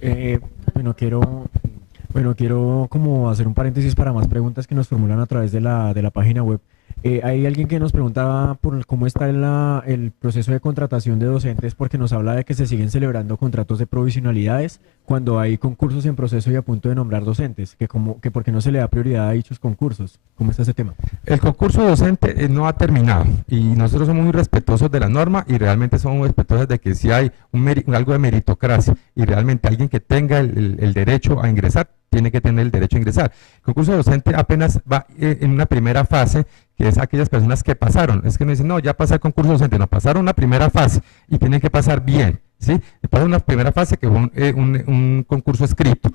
Eh, bueno, quiero como hacer un paréntesis para más preguntas que nos formulan a través de la página web. Hay alguien que nos preguntaba por cómo está el proceso de contratación de docentes, porque nos habla de que se siguen celebrando contratos de provisionalidades cuando hay concursos en proceso y a punto de nombrar docentes, que por qué no se le da prioridad a dichos concursos. ¿Cómo está ese tema? El concurso docente no ha terminado y nosotros somos muy respetuosos de la norma y realmente somos respetuosos de que si hay algo de meritocracia y realmente alguien que tenga el derecho a ingresar, tiene que tener el derecho a ingresar. El concurso docente apenas va en una primera fase, que es aquellas personas que pasaron. Es que me dicen, no, ya pasé el concurso docente, no, pasaron una primera fase y tienen que pasar bien, ¿sí? Pasaron una primera fase que fue un concurso escrito.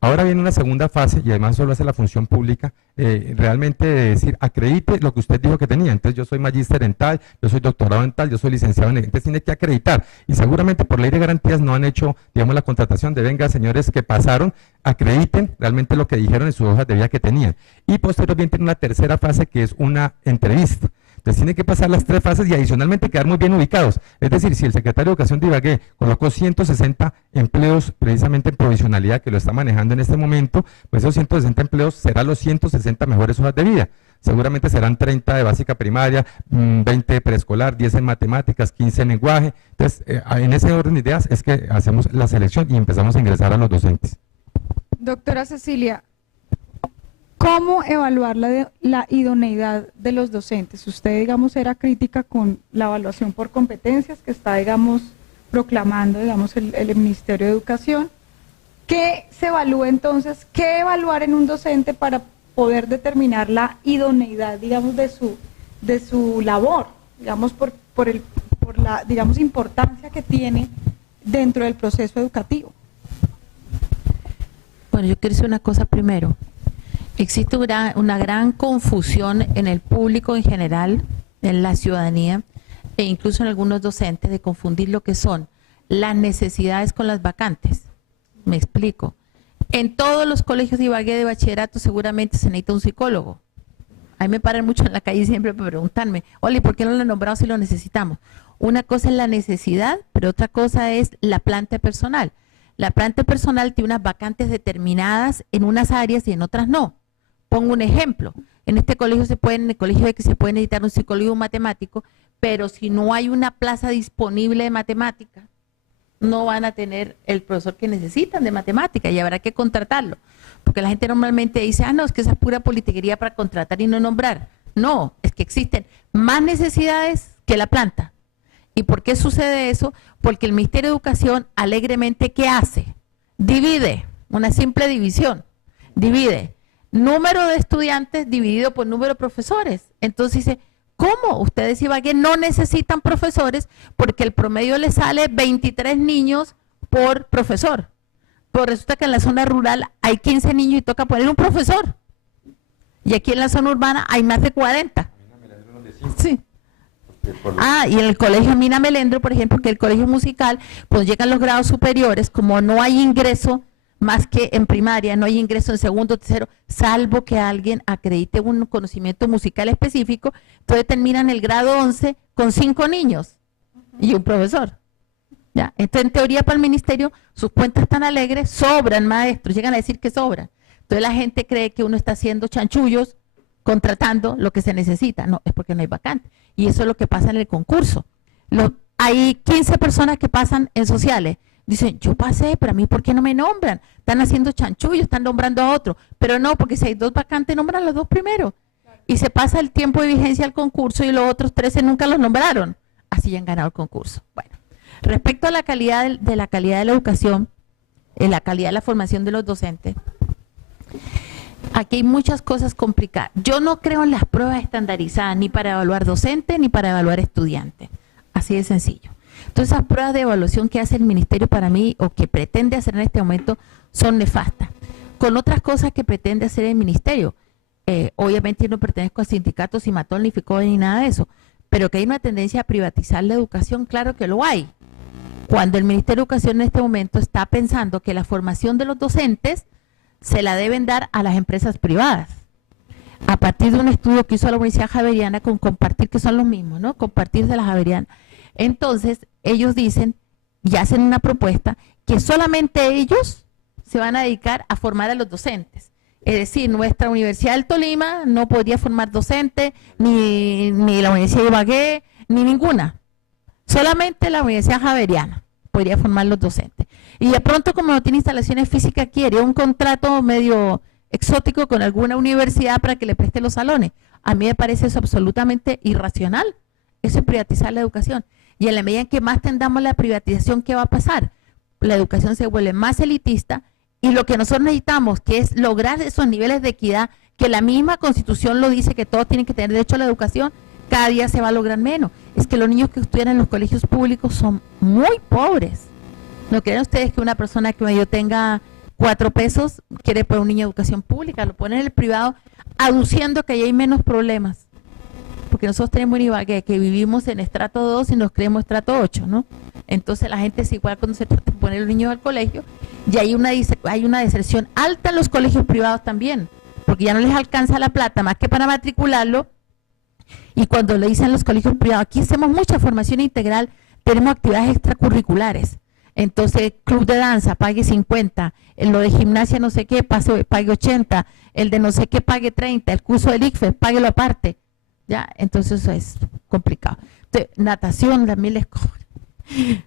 Ahora viene una segunda fase y además solo hace la función pública, realmente de decir, acredite lo que usted dijo que tenía. Entonces yo soy magíster en tal, yo soy doctorado en tal, yo soy licenciado en... Entonces tiene que acreditar y seguramente por ley de garantías no han hecho, digamos, la contratación de venga, señores que pasaron, acrediten realmente lo que dijeron en sus hojas de vida que tenían. Y posteriormente en una tercera fase que es una entrevista. Entonces tienen que pasar las tres fases y adicionalmente quedar muy bien ubicados. Es decir, si el secretario de Educación de Ibagué colocó 160 empleos precisamente en provisionalidad que lo está manejando en este momento, pues esos 160 empleos serán los 160 mejores hojas de vida. Seguramente serán 30 de básica primaria, 20 de preescolar, 10 en matemáticas, 15 en lenguaje. Entonces, en ese orden de ideas es que hacemos la selección y empezamos a ingresar a los docentes. Doctora Cecilia, ¿cómo evaluar la idoneidad de los docentes? Usted, digamos, era crítica con la evaluación por competencias que está, digamos, proclamando, digamos, el Ministerio de Educación. ¿Qué se evalúa entonces? ¿Qué evaluar en un docente para poder determinar la idoneidad, digamos, de su labor, digamos, por la, digamos, importancia que tiene dentro del proceso educativo? Bueno, yo quiero decir una cosa primero. Existe una gran confusión en el público en general, en la ciudadanía, e incluso en algunos docentes, de confundir lo que son las necesidades con las vacantes. Me explico. En todos los colegios de Ibagué de bachillerato seguramente se necesita un psicólogo. A mí me paran mucho en la calle siempre para preguntarme, Oli, ¿por qué no lo han nombrado si lo necesitamos? Una cosa es la necesidad, pero otra cosa es la planta personal. La planta personal tiene unas vacantes determinadas en unas áreas y en otras no. Pongo un ejemplo. En este colegio en el colegio de que se puede necesitar un psicólogo y un matemático, pero si no hay una plaza disponible de matemática, no van a tener el profesor que necesitan de matemática y habrá que contratarlo. Porque la gente normalmente dice, no, es que esa es pura politiquería para contratar y no nombrar. No, es que existen más necesidades que la planta. ¿Y por qué sucede eso? Porque el Ministerio de Educación alegremente, ¿qué hace? Divide, una simple división, divide número de estudiantes dividido por número de profesores. Entonces dice, ¿cómo? Ustedes Ibagué no necesitan profesores porque el promedio les sale 23 niños por profesor. Pero resulta que en la zona rural hay 15 niños y toca poner un profesor. Y aquí en la zona urbana hay más de 40. Sí. Y en el colegio Mina Melendro, por ejemplo, que el colegio musical, cuando llegan los grados superiores, como no hay ingreso más que en primaria, no hay ingreso en segundo, tercero, salvo que alguien acredite un conocimiento musical específico, entonces terminan el grado 11 con 5 niños y un profesor. ¿Ya? Entonces, en teoría, para el ministerio, sus cuentas están alegres, sobran maestros, llegan a decir que sobran. Entonces, la gente cree que uno está haciendo chanchullos, contratando lo que se necesita. No, es porque no hay vacante. Y eso es lo que pasa en el concurso. Hay 15 personas que pasan en sociales. Dicen, yo pasé, pero a mí, ¿por qué no me nombran? Están haciendo chanchullo, están nombrando a otro. Pero no, porque si hay 2 vacantes, nombran a los 2 primeros. Y se pasa el tiempo de vigencia al concurso y los otros 13 nunca los nombraron. Así han ganado el concurso. Bueno, respecto a la calidad de la calidad de la educación, la calidad de la formación de los docentes, aquí hay muchas cosas complicadas. Yo no creo en las pruebas estandarizadas, ni para evaluar docentes, ni para evaluar estudiantes. Así de sencillo. Entonces, esas pruebas de evaluación que hace el ministerio para mí, o que pretende hacer en este momento, son nefastas. Con otras cosas que pretende hacer el ministerio. Obviamente yo no pertenezco a sindicatos, ni Matón, ni FICODE, ni nada de eso, pero que hay una tendencia a privatizar la educación, claro que lo hay. Cuando el Ministerio de Educación en este momento está pensando que la formación de los docentes se la deben dar a las empresas privadas. A partir de un estudio que hizo la Universidad Javeriana con Compartir, que son los mismos, ¿no? Compartir de la Javeriana. Entonces, ellos dicen y hacen una propuesta que solamente ellos se van a dedicar a formar a los docentes. Es decir, nuestra Universidad del Tolima no podría formar docentes, ni la Universidad de Ibagué, ni ninguna. Solamente la Universidad Javeriana podría formar los docentes. Y de pronto, como no tiene instalaciones físicas, quiere un contrato medio exótico con alguna universidad para que le preste los salones. A mí me parece eso absolutamente irracional. Eso es privatizar la educación. Y en la medida en que más tendamos la privatización, ¿qué va a pasar? La educación se vuelve más elitista y lo que nosotros necesitamos, que es lograr esos niveles de equidad, que la misma Constitución lo dice, que todos tienen que tener derecho a la educación, cada día se va a lograr menos. Es que los niños que estudian en los colegios públicos son muy pobres. ¿No creen ustedes que una persona que medio tenga 4 pesos quiere poner un niño en educación pública? Lo pone en el privado, aduciendo que ahí hay menos problemas. Porque nosotros tenemos en Ibagué que vivimos en estrato 2 y nos creemos estrato 8, ¿no? Entonces la gente es igual cuando se trata de poner los niños al colegio, y hay una deserción alta en los colegios privados también, porque ya no les alcanza la plata más que para matricularlo. Y cuando le dicen los colegios privados, aquí hacemos mucha formación integral, tenemos actividades extracurriculares. Entonces, club de danza, pague 50, en lo de gimnasia no sé qué, pague 80, el de no sé qué, pague 30, el curso del ICFES, páguelo aparte. ¿Ya? Entonces eso es complicado. Entonces, natación también les cobran.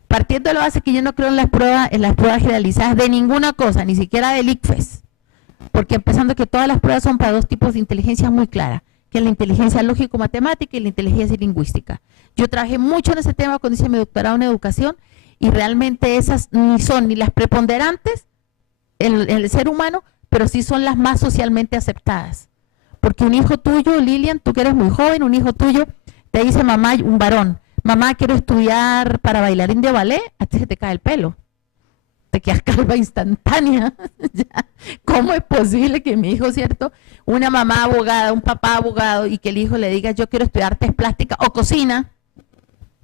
Partiendo de la base que yo no creo en las pruebas generalizadas de ninguna cosa, ni siquiera del ICFES. Porque empezando que todas las pruebas son para 2 tipos de inteligencia muy claras, que es la inteligencia lógico-matemática y la inteligencia lingüística. Yo trabajé mucho en ese tema cuando hice mi doctorado en educación, y realmente esas ni son ni las preponderantes en el ser humano, pero sí son las más socialmente aceptadas. Porque un hijo tuyo, Lilian, tú que eres muy joven, un hijo tuyo te dice, mamá, un varón, mamá, quiero estudiar para bailarín de ballet, a ti se te cae el pelo. Te quedas calva instantánea. ¿Cómo es posible que mi hijo, cierto, una mamá abogada, un papá abogado, y que el hijo le diga, yo quiero estudiar artes plásticas o cocina,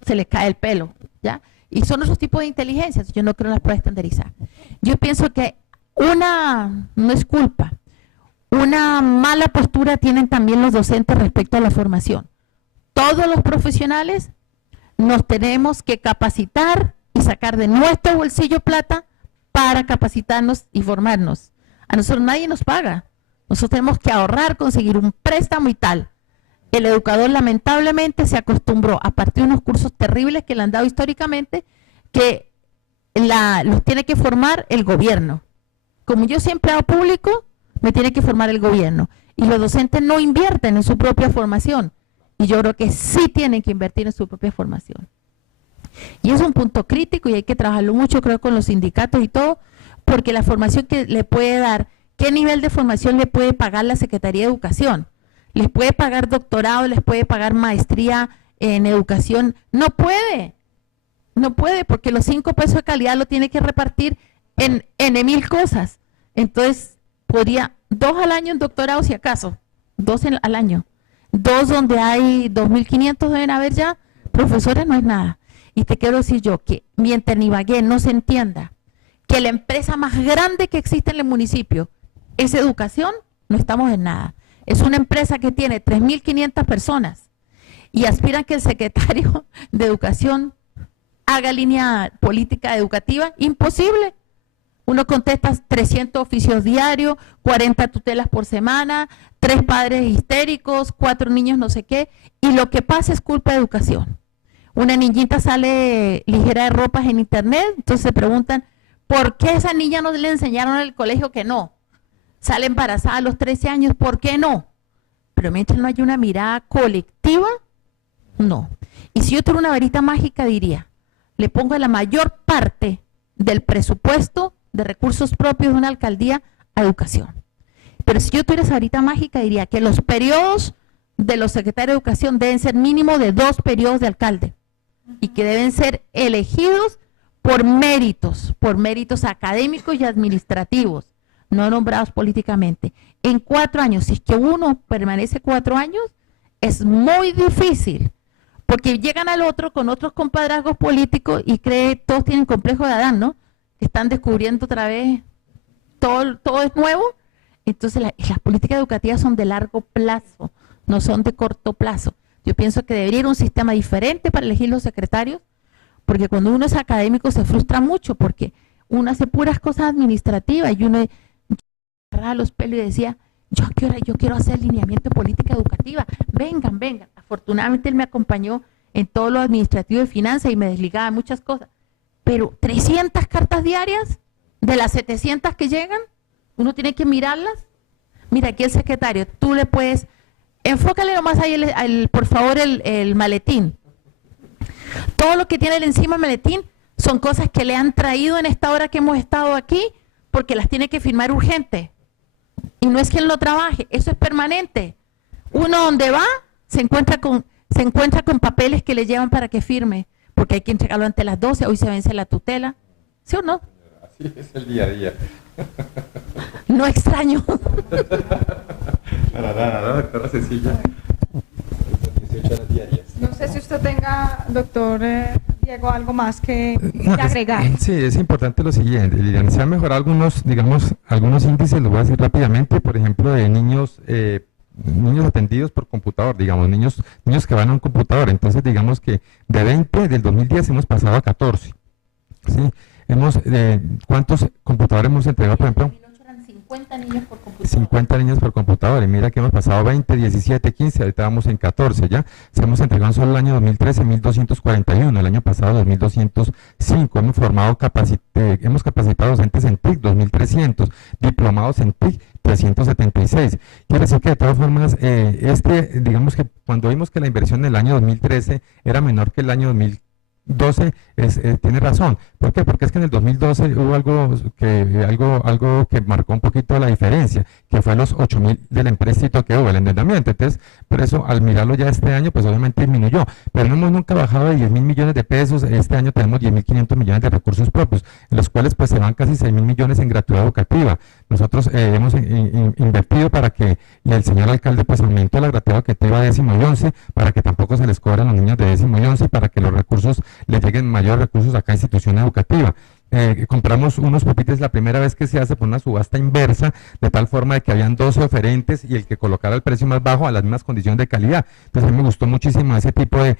se le cae el pelo, ¿ya? Y son esos tipos de inteligencias. Yo no creo en las pruebas estandarizadas. Yo pienso que no es culpa, una mala postura tienen también los docentes respecto a la formación. Todos los profesionales nos tenemos que capacitar y sacar de nuestro bolsillo plata para capacitarnos y formarnos. A nosotros nadie nos paga. Nosotros tenemos que ahorrar, conseguir un préstamo y tal. El educador lamentablemente se acostumbró, a partir de unos cursos terribles que le han dado históricamente, que los tiene que formar el gobierno. Como yo soy empleado público, me tiene que formar el gobierno. Y los docentes no invierten en su propia formación. Y yo creo que sí tienen que invertir en su propia formación. Y es un punto crítico y hay que trabajarlo mucho, creo, con los sindicatos y todo, porque la formación que le puede dar, ¿qué nivel de formación le puede pagar la Secretaría de Educación? ¿Les puede pagar doctorado, les puede pagar maestría en educación? No puede, porque los 5 pesos de calidad lo tiene que repartir en 1000 cosas. Entonces, podría 2 al año en doctorado, si acaso, 2 al año. 2 donde hay 2.500 deben haber ya, profesores no es nada. Y te quiero decir yo que mientras en Ibagué no se entienda que la empresa más grande que existe en el municipio es educación, no estamos en nada. Es una empresa que tiene 3.500 personas y aspiran que el secretario de Educación haga línea política educativa. Imposible. Uno contesta 300 oficios diarios, 40 tutelas por semana, 3 padres histéricos, 4 niños no sé qué, y lo que pasa es culpa de educación. Una niñita sale ligera de ropas en internet, entonces se preguntan, ¿por qué a esa niña no le enseñaron en el colegio que no? Sale embarazada a los 13 años, ¿por qué no? Pero mientras no haya una mirada colectiva, no. Y si yo tuviera una varita mágica, diría, le pongo la mayor parte del presupuesto de recursos propios de una alcaldía a educación. Pero si yo tuviera esa varita mágica, diría que los periodos de los secretarios de educación deben ser mínimo de 2 periodos de alcalde y que deben ser elegidos por méritos académicos y administrativos, no nombrados políticamente. En 4 años, si es que uno permanece 4 años, es muy difícil, porque llegan al otro con otros compadrazgos políticos y todos tienen complejo de Adán, ¿no? Están descubriendo otra vez, todo es nuevo. Entonces las políticas educativas son de largo plazo, no son de corto plazo. Yo pienso que debería ir un sistema diferente para elegir los secretarios, porque cuando uno es académico se frustra mucho, porque uno hace puras cosas administrativas y uno agarraba los pelos y decía, yo quiero hacer lineamiento de política educativa, vengan. Afortunadamente él me acompañó en todo lo administrativo de finanzas y me desligaba de muchas cosas. Pero 300 cartas diarias de las 700 que llegan, uno tiene que mirarlas. Mira, aquí el secretario, tú le puedes, enfócale nomás ahí, por favor, el maletín. Todo lo que tiene encima el maletín son cosas que le han traído en esta hora que hemos estado aquí, porque las tiene que firmar urgente. Y no es que él no trabaje, eso es permanente. Uno donde va, se encuentra con papeles que le llevan para que firme, porque hay que entregarlo antes de las 12, hoy se vence la tutela. ¿Sí o no? Así es el día a día. No extraño. Nada, doctora Cecilia. 18 horas diarias. No sé si usted tenga, doctor Diego, algo más que agregar. Sí, es importante lo siguiente, Lilian, se han mejorado algunos índices, lo voy a decir rápidamente, por ejemplo, de niños atendidos por computador, digamos, niños que van a un computador. Entonces, digamos que de 20 del 2010 hemos pasado a 14. ¿Sí? ¿Cuántos computadores hemos entregado, por ejemplo? 50 niños por computador. 50 niños por computador, y mira que hemos pasado 20, 17, 15, ahorita vamos en 14 ya. Se hemos entregado solo el año 2013 1.241, el año pasado 2.205. Hemos capacitado docentes en TIC 2.300, diplomados en TIC 376. Quiere decir que de todas formas, digamos que cuando vimos que la inversión en el año 2013 era menor que el año 2012, tiene razón. ¿Por qué? Porque es que en el 2012 hubo algo que marcó un poquito la diferencia, que fue los 8.000 del empréstito que hubo, el endeudamiento. Entonces, por eso al mirarlo ya este año, pues obviamente disminuyó, pero no hemos nunca bajado de 10.000 millones de pesos. Este año tenemos 10.500 millones de recursos propios, en los cuales pues se van casi 6.000 millones en gratuidad educativa. Nosotros hemos invertido para que, y el señor alcalde pues aumentó la gratuidad educativa de 10º y 11, para que tampoco se les cobran a los niños de 10º y 11, y para que los recursos le lleguen mayores recursos a cada institución educativa. Compramos unos pupitres la primera vez que se hace por una subasta inversa, de tal forma de que habían 12 oferentes y el que colocara el precio más bajo a las mismas condiciones de calidad. Entonces a mí me gustó muchísimo ese tipo de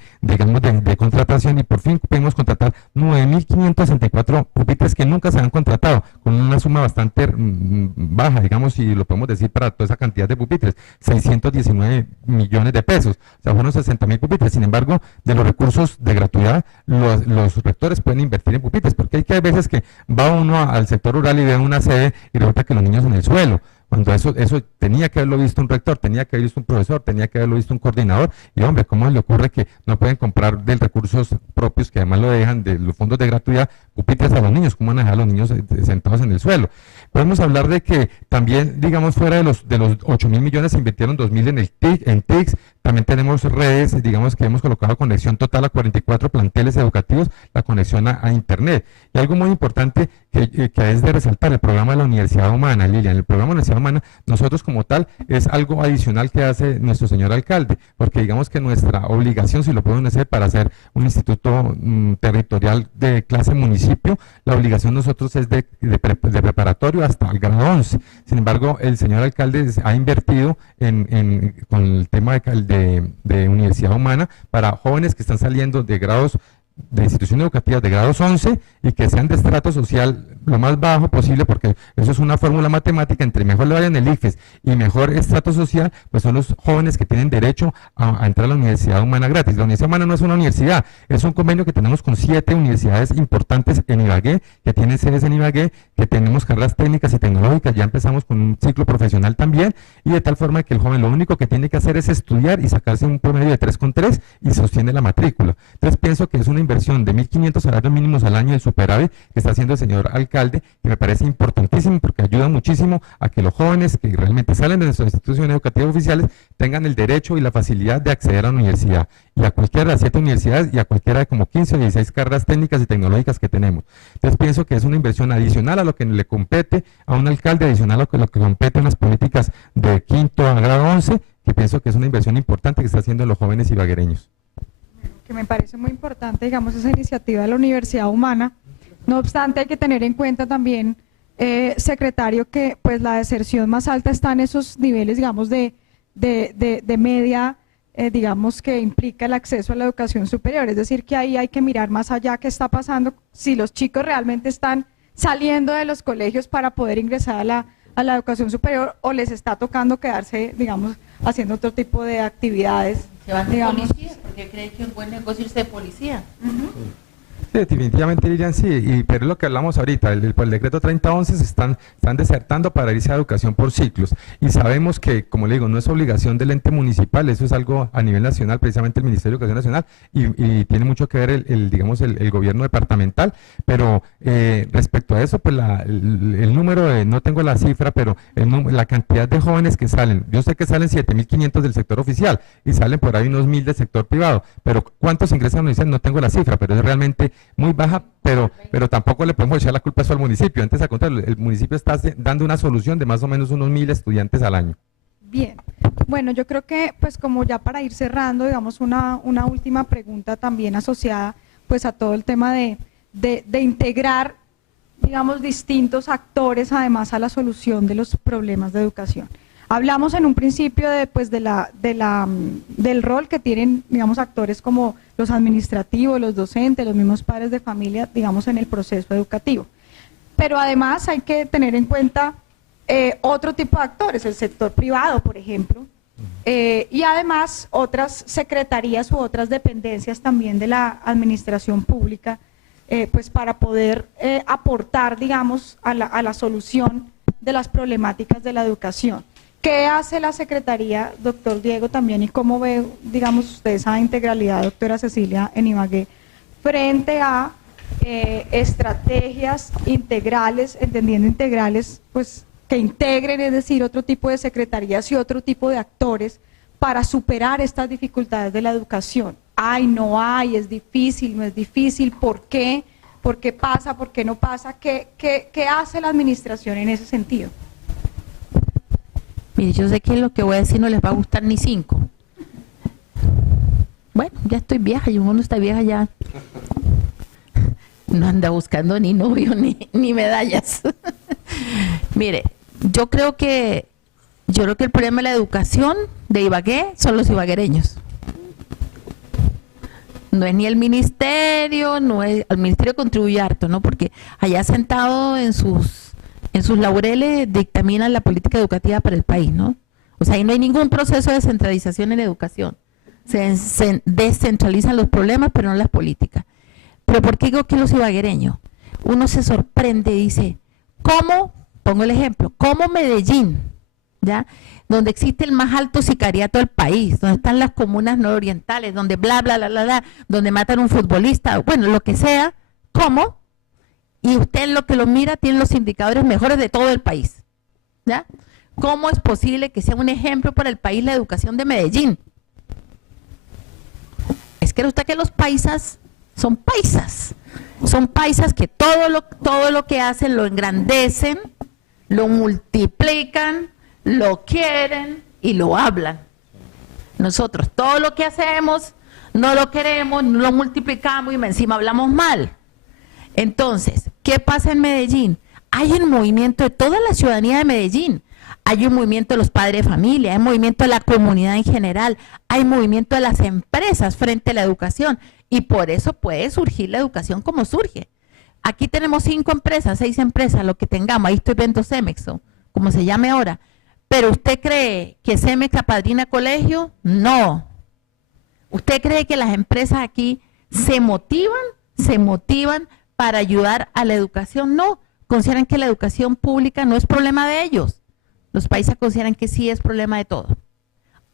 contratación, y por fin pudimos contratar 9.564 pupitres que nunca se habían contratado, con una suma bastante baja, digamos, si lo podemos decir, para toda esa cantidad de pupitres, 619 millones de pesos, o sea, fueron 60.000 pupitres. Sin embargo, de los recursos de gratuidad, los rectores pueden invertir en pupitres, porque hay veces que va uno al sector rural y ve una sede y resulta que los niños en el suelo, cuando eso tenía que haberlo visto un rector, tenía que haberlo visto un profesor, tenía que haberlo visto un coordinador. Y hombre, ¿cómo le ocurre que no pueden comprar de recursos propios, que además lo dejan de los fondos de gratuidad, pupitres a los niños? ¿Cómo van a dejar a los niños sentados en el suelo? Podemos hablar de que también, digamos, fuera de los 8.000 millones, se invirtieron 2.000 en TICS. También tenemos redes, digamos, que hemos colocado conexión total a 44 planteles educativos, la conexión a Internet. Y algo muy importante que es de resaltar, el programa de la Universidad Humana, Lilian. El programa de la Universidad Humana, nosotros como tal, es algo adicional que hace nuestro señor alcalde, porque digamos que nuestra obligación, si lo podemos hacer, para hacer un instituto territorial de clase municipio, la obligación nosotros es de preparatorio hasta el grado 11. Sin embargo, el señor alcalde ha invertido con el tema de Universidad Humana para jóvenes que están saliendo de grados de instituciones educativas de grados 11 y que sean de estrato social lo más bajo posible, porque eso es una fórmula matemática: entre mejor le vayan el ICFES y mejor estrato social, pues son los jóvenes que tienen derecho a entrar a la Universidad Humana gratis. La Universidad Humana no es una universidad, es un convenio que tenemos con 7 universidades importantes en Ibagué, que tienen sedes en Ibagué, que tenemos carreras técnicas y tecnológicas. Ya empezamos con un ciclo profesional también, y de tal forma que el joven lo único que tiene que hacer es estudiar y sacarse un promedio de 3,3 y sostiene la matrícula. Entonces pienso que es una inversión de 1.500 salarios mínimos al año del superávit que está haciendo el señor alcalde, que me parece importantísimo, porque ayuda muchísimo a que los jóvenes que realmente salen de nuestras instituciones educativas oficiales tengan el derecho y la facilidad de acceder a la universidad, y a cualquiera de las 7 universidades y a cualquiera de como 15 o 16 carreras técnicas y tecnológicas que tenemos. Entonces pienso que es una inversión adicional a lo que le compete a un alcalde, adicional a lo que compete en las políticas de quinto a grado 11, que pienso que es una inversión importante que está haciendo los jóvenes ibaguereños. Que me parece muy importante, digamos, esa iniciativa de la Universidad Humana. No obstante, hay que tener en cuenta también, secretario, que pues la deserción más alta está en esos niveles, digamos, de media digamos, que implica el acceso a la educación superior. Es decir, que ahí hay que mirar más allá qué está pasando, si los chicos realmente están saliendo de los colegios para poder ingresar a la educación superior o les está tocando quedarse, digamos, haciendo otro tipo de actividades. Se van de digamos. policía, porque creen que es un buen negocio irse de policía. Sí, definitivamente, Lilian, sí, pero es lo que hablamos ahorita, por el decreto 3011 están desertando para irse a educación por ciclos, y sabemos que, como le digo, no es obligación del ente municipal, eso es algo a nivel nacional, precisamente el Ministerio de Educación Nacional, y tiene mucho que ver digamos, el gobierno departamental, pero respecto a eso, pues el número, no tengo la cifra, pero la cantidad de jóvenes que salen, yo sé que salen 7.500 del sector oficial, y salen por ahí unos 1.000 del sector privado, pero ¿cuántos ingresan a la universidad? No tengo la cifra, pero es realmente muy baja, pero tampoco le podemos echar la culpa a eso al municipio. Antes, al contrario, el municipio está dando una solución de más o menos unos 1.000 estudiantes al año. Bien, bueno, yo creo que pues como ya para ir cerrando, digamos una última pregunta también asociada pues a todo el tema de integrar, digamos, distintos actores además a la solución de los problemas de educación. Hablamos en un principio del rol que tienen, digamos, actores como los administrativos, los docentes, los mismos padres de familia, digamos, en el proceso educativo. Pero además hay que tener en cuenta otro tipo de actores, el sector privado, por ejemplo, y además otras secretarías u otras dependencias también de la administración pública, pues para poder aportar, digamos, a la solución de las problemáticas de la educación. ¿Qué hace la Secretaría, doctor Diego, también, y cómo ve, digamos, usted esa integralidad, doctora Cecilia, en Ibagué, frente a estrategias integrales, entendiendo integrales, pues que integren, es decir, otro tipo de secretarías y otro tipo de actores para superar estas dificultades de la educación? Hay, no hay, es difícil, no es difícil, ¿por qué? ¿Por qué pasa? ¿Por qué no pasa? ¿Qué hace la administración en ese sentido? Mire, yo sé que lo que voy a decir no les va a gustar ni 5. Bueno, ya estoy vieja, y uno no está vieja ya. No anda buscando ni novio ni medallas. Mire, yo creo que el problema de la educación de Ibagué son los ibaguereños. No es ni el ministerio, no es, el ministerio contribuye harto, ¿no? Porque allá sentado en sus laureles dictaminan la política educativa para el país, ¿no? O sea, ahí no hay ningún proceso de centralización en educación. Se descentralizan los problemas, pero no las políticas. Pero ¿por qué digo que los ibaguereños? Uno se sorprende y dice, ¿cómo? Pongo el ejemplo, ¿cómo Medellín, ya? Donde existe el más alto sicariato del país, donde están las comunas nororientales, donde bla, bla, bla, bla, bla, donde matan a un futbolista, bueno, lo que sea, ¿cómo? Y usted en lo que lo mira tiene los indicadores mejores de todo el país, ¿ya? ¿Cómo es posible que sea un ejemplo para el país la educación de Medellín? Es que usted que los paisas son paisas que todo lo que hacen lo engrandecen, lo multiplican, lo quieren y lo hablan. Nosotros todo lo que hacemos no lo queremos, no lo multiplicamos y encima hablamos mal. Entonces, ¿qué pasa en Medellín? Hay un movimiento de toda la ciudadanía de Medellín, hay un movimiento de los padres de familia, hay un movimiento de la comunidad en general, hay movimiento de las empresas frente a la educación, y por eso puede surgir la educación como surge. Aquí tenemos 5 empresas, 6 empresas, lo que tengamos, ahí estoy viendo Cemex, o como se llame ahora, pero ¿usted cree que Cemex apadrina colegio? No. ¿Usted cree que las empresas aquí se motivan para ayudar a la educación? No, consideran que la educación pública no es problema de ellos. Los países consideran que sí es problema de todos.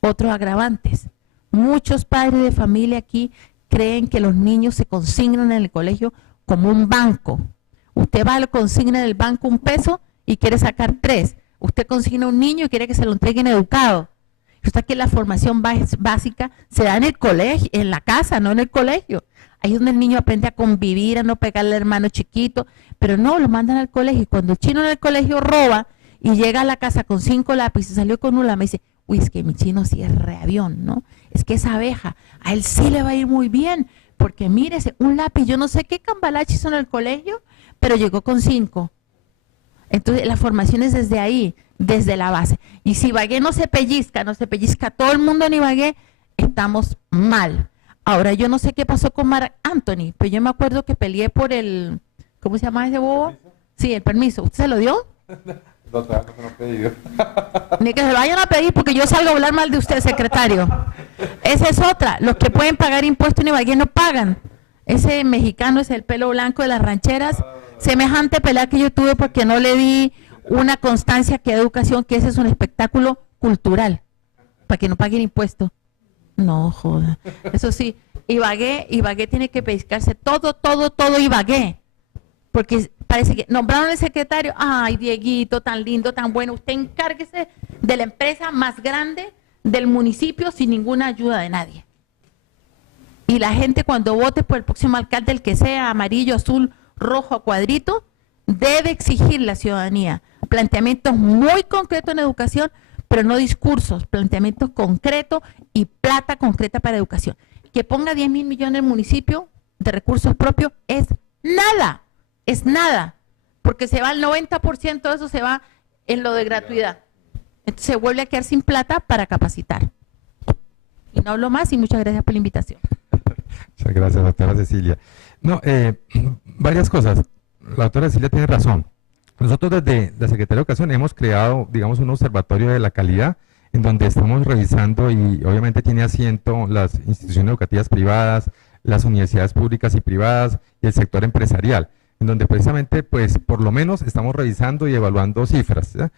Otros agravantes. Muchos padres de familia aquí creen que los niños se consignan en el colegio como un banco. Usted va a la consigna del banco $1 y quiere sacar 3. Usted consigna un niño y quiere que se lo entreguen educado. Usted que la formación básica se da en el colegio, en la casa, no en el colegio. Ahí es donde el niño aprende a convivir, a no pegarle al hermano chiquito, pero no, lo mandan al colegio. Y cuando el chino en el colegio roba y llega a la casa con 5 lápices, salió con un lápiz, me dice, uy, es que mi chino sí es reavión, ¿no? Es que esa abeja, a él sí le va a ir muy bien, porque mírese, un lápiz, yo no sé qué cambalache hizo en el colegio, pero llegó con 5. Entonces, la formación es desde ahí, desde la base. Y si Ibagué no se pellizca todo el mundo en Ibagué, estamos mal. Ahora, yo no sé qué pasó con Marc Anthony, pero yo me acuerdo que peleé por el, ¿cómo se llama ese bobo? Sí, el permiso. ¿Usted se lo dio? No, todavía no he pedido. Ni que se lo vayan a pedir porque yo salgo a hablar mal de usted, secretario. Esa es otra. Los que pueden pagar impuestos en Ibagué no pagan. Ese mexicano es el pelo blanco de las rancheras. Semejante pelea que yo tuve porque no le di una constancia que educación, que ese es un espectáculo cultural, para que no paguen impuestos. No, joda. Eso sí, Ibagué tiene que pescarse todo Ibagué. Porque parece que nombraron el secretario, ay, Dieguito, tan lindo, tan bueno, usted encárguese de la empresa más grande del municipio sin ninguna ayuda de nadie. Y la gente cuando vote por el próximo alcalde, el que sea, amarillo, azul, rojo, cuadrito, debe exigir la ciudadanía planteamientos muy concretos en educación, pero no discursos, planteamientos concretos y plata concreta para educación. Que ponga 10.000 millones el municipio de recursos propios es nada, porque se va el 90% de eso se va en lo de gratuidad. Entonces se vuelve a quedar sin plata para capacitar. Y no hablo más y muchas gracias por la invitación. Muchas gracias, doctora Cecilia. No, varias cosas. La doctora Cecilia tiene razón. Nosotros desde la Secretaría de Educación hemos creado, digamos, un observatorio de la calidad en donde estamos revisando y obviamente tiene asiento las instituciones educativas privadas, las universidades públicas y privadas y el sector empresarial, en donde precisamente, pues, por lo menos estamos revisando y evaluando cifras, ¿ya?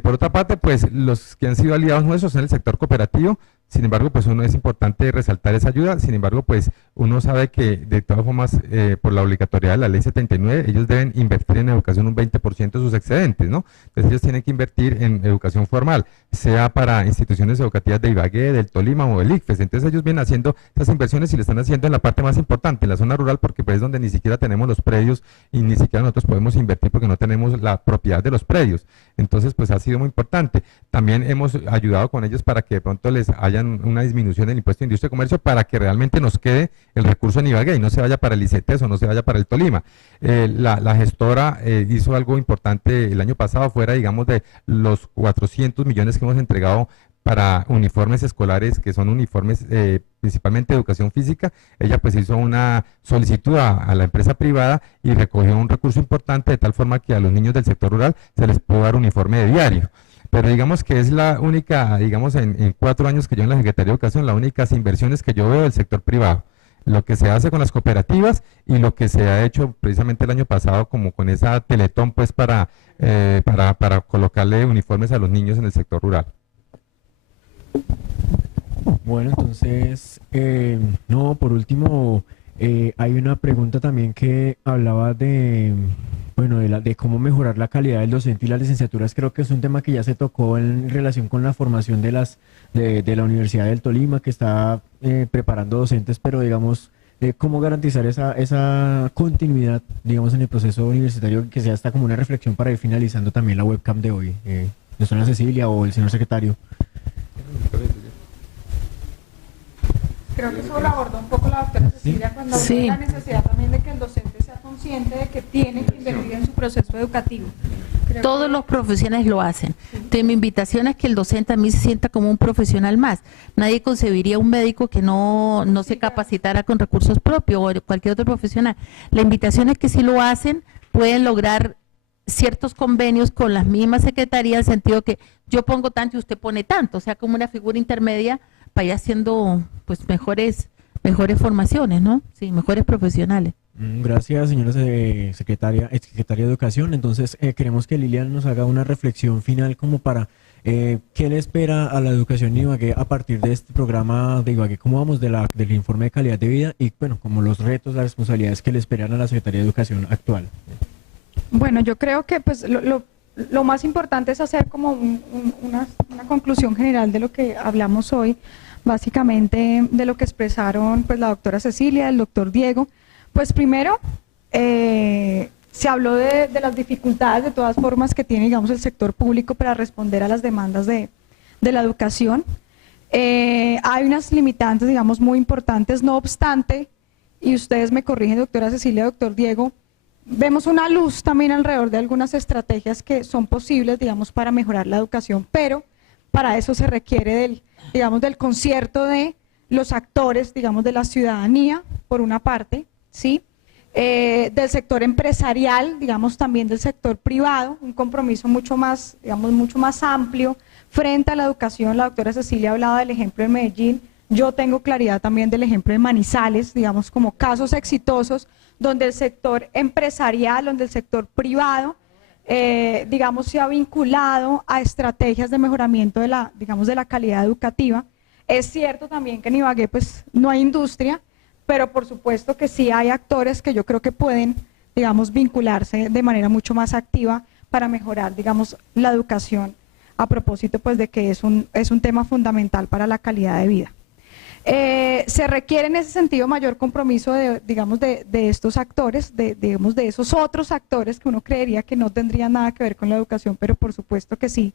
Por otra parte, pues, los que han sido aliados nuestros en el sector cooperativo, sin embargo, pues, uno es importante resaltar esa ayuda, sin embargo, pues, uno sabe que de todas formas, por la obligatoriedad de la ley 79, ellos deben invertir en educación un 20% de sus excedentes, ¿no? Entonces, ellos tienen que invertir en educación formal, sea para instituciones educativas de Ibagué, del Tolima o del ICFES. Entonces, ellos vienen haciendo esas inversiones y lo están haciendo en la parte más importante, en la zona rural, porque pues es donde ni siquiera tenemos los predios y ni siquiera nosotros podemos invertir porque no tenemos la propiedad de los predios. Entonces, pues ha sido muy importante. También hemos ayudado con ellos para que de pronto les hayan una disminución del impuesto de industria y comercio para que realmente nos quede el recurso en Ibagué y no se vaya para el ICETES o no se vaya para el Tolima. La gestora hizo algo importante el año pasado, fuera, digamos, de los 400 millones que hemos entregado para uniformes escolares, que son uniformes principalmente de educación física. Ella pues hizo una solicitud a la empresa privada y recogió un recurso importante de tal forma que a los niños del sector rural se les pudo dar uniforme de diario. Pero digamos que es la única, digamos, en 4 años que yo en la Secretaría de Educación, las únicas inversiones que yo veo del sector privado. Lo que se hace con las cooperativas y lo que se ha hecho precisamente el año pasado como con esa Teletón pues para colocarle uniformes a los niños en el sector rural. Bueno, entonces, no, por último, hay una pregunta también que hablaba de, bueno, de cómo mejorar la calidad del docente y las licenciaturas. Creo que es un tema que ya se tocó en relación con la formación de la Universidad del Tolima, que está preparando docentes, pero digamos, cómo garantizar esa continuidad, digamos, en el proceso universitario, que sea hasta como una reflexión para ir finalizando también la webcam de hoy. Doctora Cecilia o el señor secretario. Creo que eso lo abordó un poco la doctora Cecilia cuando habló de la necesidad también de que el docente sea consciente de que tiene que invertir en su proceso educativo. Todos los profesionales lo hacen. Entonces, mi invitación es que el docente también se sienta como un profesional más. Nadie concebiría un médico que no se capacitara con recursos propios o cualquier otro profesional. La invitación es que si lo hacen, pueden lograr ciertos convenios con las mismas secretarías, en el sentido que yo pongo tanto y usted pone tanto, o sea, como una figura intermedia para ir haciendo pues mejores formaciones, ¿no? Sí, mejores profesionales. Gracias, señora secretaria de Educación. Entonces, queremos que Lilian nos haga una reflexión final como para qué le espera a la educación en Ibagué a partir de este programa de Ibagué, cómo vamos del informe de calidad de vida y, bueno, como los retos, las responsabilidades que le esperan a la Secretaría de Educación actual. Bueno, yo creo que pues lo más importante es hacer como una conclusión general de lo que hablamos hoy, básicamente de lo que expresaron pues la doctora Cecilia, el doctor Diego. Pues primero, se habló de las dificultades de todas formas que tiene, digamos, el sector público para responder a las demandas de la educación. Hay unas limitantes, digamos, muy importantes, no obstante, y ustedes me corrigen, doctora Cecilia, doctor Diego, vemos una luz también alrededor de algunas estrategias que son posibles, digamos, para mejorar la educación, pero para eso se requiere del concierto de los actores, digamos, de la ciudadanía, por una parte, ¿sí? Del sector empresarial, digamos, también del sector privado, un compromiso mucho más, digamos, mucho más amplio frente a la educación. La doctora Cecilia hablaba del ejemplo de Medellín, yo tengo claridad también del ejemplo de Manizales, digamos, como casos exitosos donde el sector empresarial, donde el sector privado, digamos, se ha vinculado a estrategias de mejoramiento de la, digamos, de la calidad educativa. Es cierto también que en Ibagué pues no hay industria, pero por supuesto que sí hay actores que yo creo que pueden, digamos, vincularse de manera mucho más activa para mejorar, digamos, la educación, a propósito pues de que es un tema fundamental para la calidad de vida. Se requiere en ese sentido mayor compromiso digamos, de estos actores, digamos, de esos otros actores que uno creería que no tendrían nada que ver con la educación, pero por supuesto que sí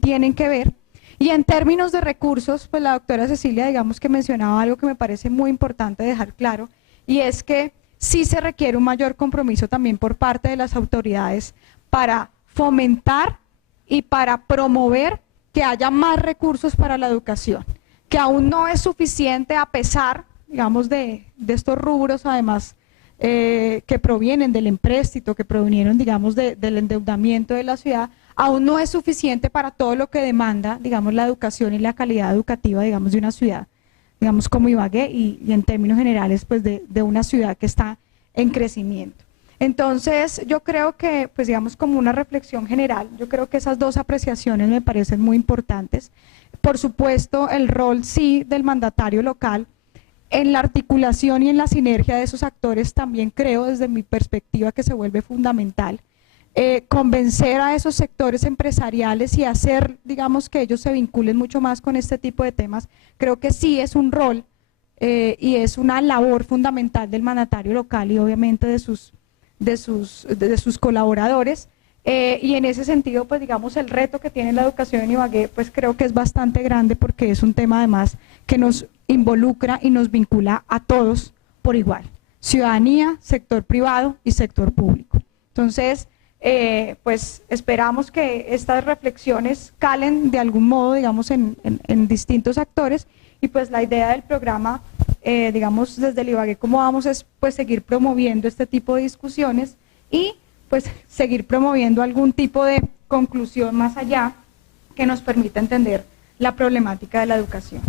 tienen que ver. Y en términos de recursos, pues la doctora Cecilia, digamos que mencionaba algo que me parece muy importante dejar claro, y es que sí se requiere un mayor compromiso también por parte de las autoridades para fomentar y para promover que haya más recursos para la educación, que aún no es suficiente a pesar, digamos, de estos rubros, además, que provienen del empréstito, que provinieron, digamos, del endeudamiento de la ciudad, aún no es suficiente para todo lo que demanda, digamos, la educación y la calidad educativa, digamos, de una ciudad, digamos, como Ibagué y en términos generales, pues, de una ciudad que está en crecimiento. Entonces, yo creo que, pues, digamos, como una reflexión general, yo creo que esas dos apreciaciones me parecen muy importantes. Por supuesto, el rol, sí, del mandatario local, en la articulación y en la sinergia de esos actores también creo desde mi perspectiva que se vuelve fundamental. Convencer a esos sectores empresariales y hacer, digamos, que ellos se vinculen mucho más con este tipo de temas, creo que sí es un rol y es una labor fundamental del mandatario local y obviamente de sus colaboradores. Y en ese sentido, pues digamos, el reto que tiene la educación en Ibagué, pues creo que es bastante grande porque es un tema además que nos involucra y nos vincula a todos por igual, ciudadanía, sector privado y sector público. Entonces, pues esperamos que estas reflexiones calen de algún modo, digamos, en distintos actores y pues la idea del programa, digamos, desde el Ibagué Cómo Vamos es pues seguir promoviendo este tipo de discusiones y pues seguir promoviendo algún tipo de conclusión más allá que nos permita entender la problemática de la educación.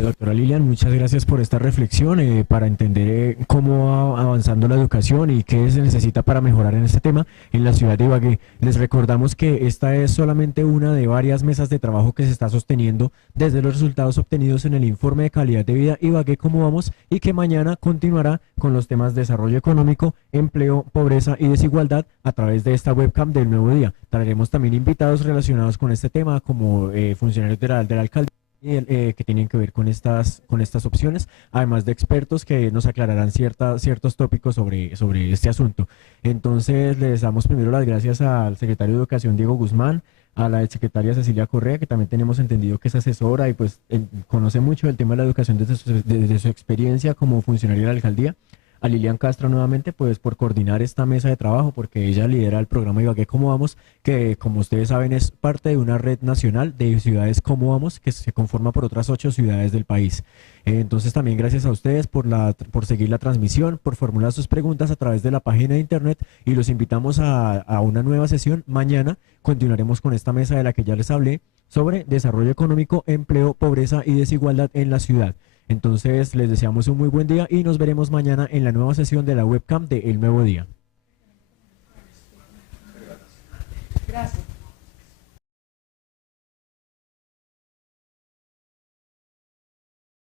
Doctora Lilian, muchas gracias por esta reflexión para entender cómo va avanzando la educación y qué se necesita para mejorar en este tema en la ciudad de Ibagué. Les recordamos que esta es solamente una de varias mesas de trabajo que se está sosteniendo desde los resultados obtenidos en el informe de calidad de vida Ibagué Cómo Vamos y que mañana continuará con los temas de desarrollo económico, empleo, pobreza y desigualdad a través de esta webcam del Nuevo Día. Traeremos también invitados relacionados con este tema como funcionarios de la alcaldía que tienen que ver con estas opciones, además de expertos que nos aclararán ciertos tópicos sobre este asunto. Entonces, les damos primero las gracias al secretario de Educación, Diego Guzmán, a la secretaria Cecilia Correa, que también tenemos entendido que es asesora y pues conoce mucho el tema de la educación desde su experiencia como funcionaria de la alcaldía. A Lilian Castro nuevamente, pues por coordinar esta mesa de trabajo, porque ella lidera el programa Ibagué Cómo Vamos, que como ustedes saben es parte de una red nacional de ciudades Cómo Vamos, que se conforma por otras 8 ciudades del país. Entonces también gracias a ustedes por seguir la transmisión, por formular sus preguntas a través de la página de internet y los invitamos a una nueva sesión. Mañana continuaremos con esta mesa de la que ya les hablé sobre desarrollo económico, empleo, pobreza y desigualdad en la ciudad. Entonces les deseamos un muy buen día y nos veremos mañana en la nueva sesión de la webcam de El Nuevo Día.